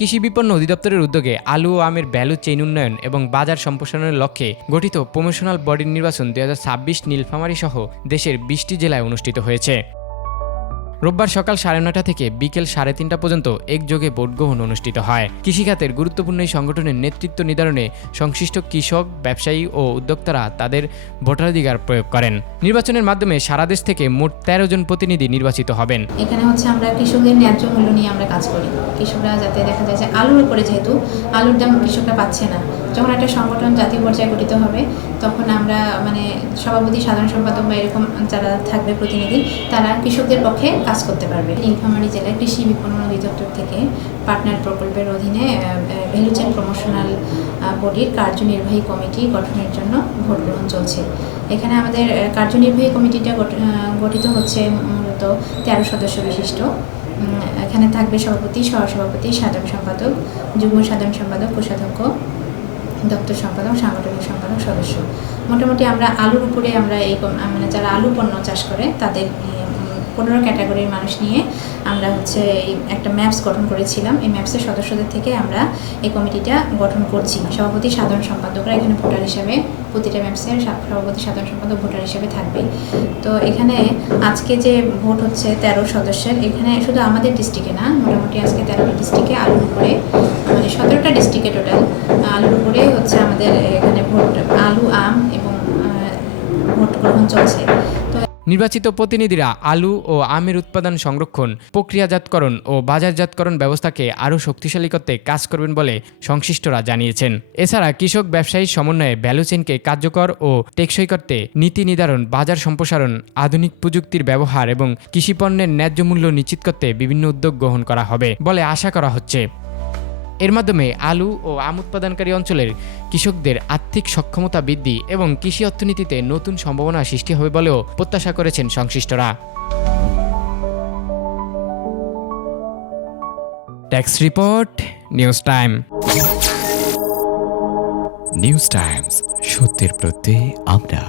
কৃষি বিপণন অধিদপ্তরের উদ্যোগে আলু ও আমের ভ্যালু চেইন উন্নয়ন এবং বাজার সম্প্রসারণের লক্ষ্যে গঠিত প্রমোশনাল বডির নির্বাচন 2026 নীলফামারী সহ দেশের 20টি জেলায় অনুষ্ঠিত হয়েছে। রোববার সকাল 9:30 থেকে বিকেল 3:30 পর্যন্ত একযোগে ভোট গ্রহণ অনুষ্ঠিত হয়। কৃষিখাতের গুরুত্বপূর্ণ এই সংগঠনের নেতৃত্ব নির্ধারণে সংশ্লিষ্ট কৃষক, ব্যবসায়ী ও উদ্যোক্তারা তাদের ভোটাধিকার প্রয়োগ করেন। নির্বাচনের মাধ্যমে সারা দেশ থেকে মোট 13 জন প্রতিনিধি নির্বাচিত হবেন। এখানে আমরা কৃষকদের ন্যায্য মূল্য নিয়ে আমরা কাজ করি। কৃষকরা যাতে দেখা যায় যে আলুর উপরে যেহেতু আলুর দাম কৃষকরা পাচ্ছে না, যখন একটা সংগঠন জাতীয় পর্যায়ে গঠিত হবে তখন আমরা সভাপতি, সাধারণ সম্পাদক বা এরকম যারা থাকবে প্রতিনিধি, তারা কৃষকদের পক্ষে কাজ করতে পারবে। নীলফামারী জেলায় কৃষি বিপণন অধিদপ্তর থেকে পার্টনার প্রকল্পের অধীনে ভ্যালু চেইন প্রমোশনাল বডির কার্যনির্বাহী কমিটি গঠনের জন্য ভোট গ্রহণ চলছে। এখানে আমাদের কার্যনির্বাহী কমিটিটা গঠিত হচ্ছে মূলত 13 সদস্য বিশিষ্ট। এখানে থাকবে সভাপতি, সহসভাপতি, সাধারণ সম্পাদক, যুগ্ম সাধারণ সম্পাদক, কোষাধ্যক্ষ, দপ্তর সম্পাদক, সাংগঠনিক সম্পাদক, সদস্য। মোটামুটি আমরা আলুর উপরে এই যারা আলু পণ্য চাষ করে তাদের 15 ক্যাটাগরির মানুষ নিয়ে আমরা একটা ম্যাপস গঠন করেছিলাম। এই ম্যাপসের সদস্যদের থেকে আমরা এই কমিটিটা গঠন করছি। সভাপতি, সাধারণ সম্পাদকরা এখানে ভোটার হিসাবে, প্রতিটা ম্যাপসের সভাপতি, সাধারণ সম্পাদক ভোটার হিসাবে থাকবে। তো এখানে আজকে যে ভোট হচ্ছে 13 সদস্যের, এখানে শুধু আমাদের ডিস্ট্রিক্টে না, মোটামুটি আজকে 13টা ডিস্ট্রিক্টে আলুর উপরে 17টা ডিস্ট্রিক্টে টোটাল আলুর উপরে আমাদের এখানে ভোট, আলু, আম এবং ভোট গ্রহণ চলছে। নির্বাচিত প্রতিনিধিরা আলু ও আমের উৎপাদন, সংরক্ষণ, প্রক্রিয়াজাতকরণ ও বাজারজাতকরণ ব্যবস্থাকে আরও শক্তিশালী করতে কাজ করবেন বলে সংশ্লিষ্টরা জানিয়েছেন। এছাড়া কৃষক ব্যবসায়ীর সমন্বয়ে ভ্যালু চেইনকে কার্যকর ও টেকসই করতে নীতি নির্ধারণ, বাজার সম্প্রসারণ, আধুনিক প্রযুক্তির ব্যবহার এবং কৃষিপণ্যের ন্যায্য মূল্য নিশ্চিত করতে বিভিন্ন উদ্যোগ গ্রহণ করা হবে বলে আশা করা হচ্ছে। এর মাধ্যমে আলু ও আম উৎপাদনকারী অঞ্চলের কৃষকদের আর্থিক সক্ষমতা বৃদ্ধি এবং কৃষি অর্থনীতিতে নতুন সম্ভাবনা সৃষ্টি হবে বলেও প্রত্যাশা করেছেন সংশ্লিষ্টরা। Tax report, news time. News Times, সত্যের প্রত্যয়ে আমরা।